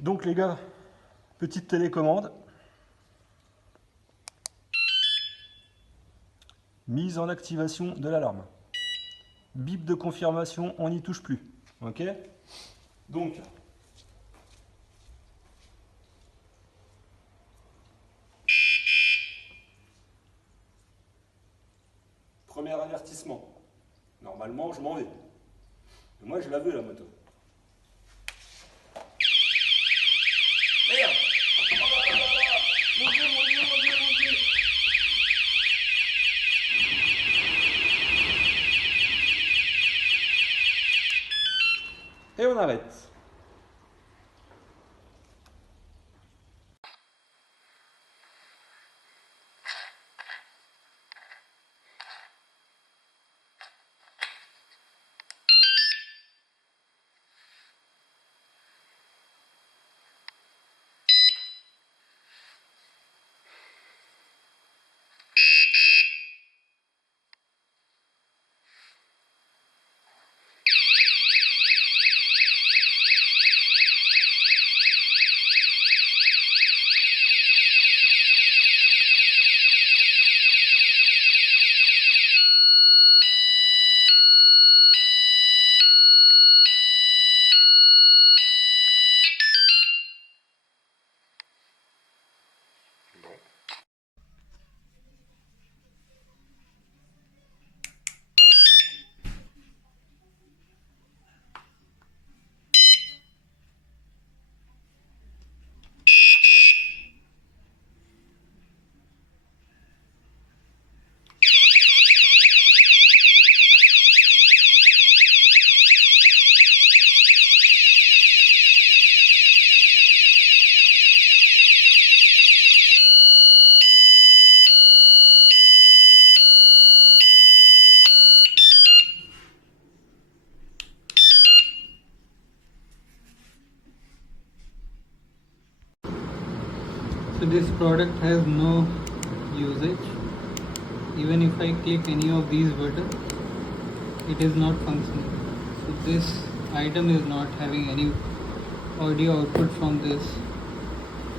Donc les gars, petite télécommande. Mise en activation de l'alarme. Bip de confirmation, on n'y touche plus. Ok? Donc, premier avertissement. Normalement, je m'en vais. Mais moi, je la veux, la moto. Merde! Oh là là là là! Mon Dieu, mon Dieu, mon Dieu, mon Dieu! Et on arrête. So this product has no usage. Even if I click any of these buttons, it is not functioning. So this item is not having any audio output from this.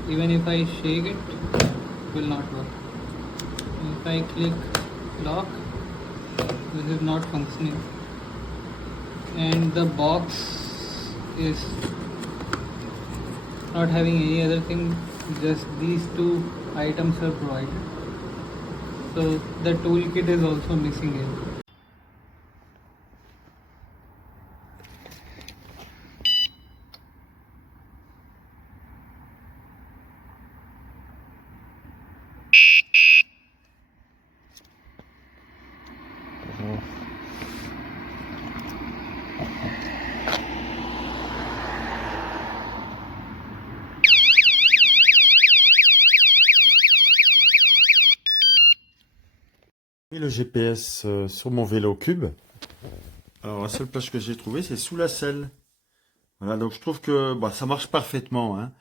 Even if I shake it, it will not work. If I click lock, this is not functioning. And the box is not having any other thing, just these two items are provided. So the toolkit is also missing here. Et le GPS sur mon vélo cube. Alors la seule plage que j'ai trouvée, c'est sous la selle. Voilà, donc je trouve que bah, ça marche parfaitement, hein.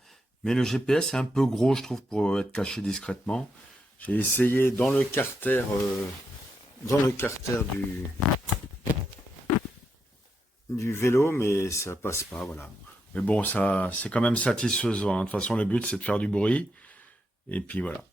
Mais le GPS est un peu gros, je trouve, pour être caché discrètement. J'ai essayé dans le carter du vélo, mais ça passe pas, voilà. Mais bon, ça, c'est quand même satisfaisant, hein. De toute façon, le but, c'est de faire du bruit. Et puis voilà.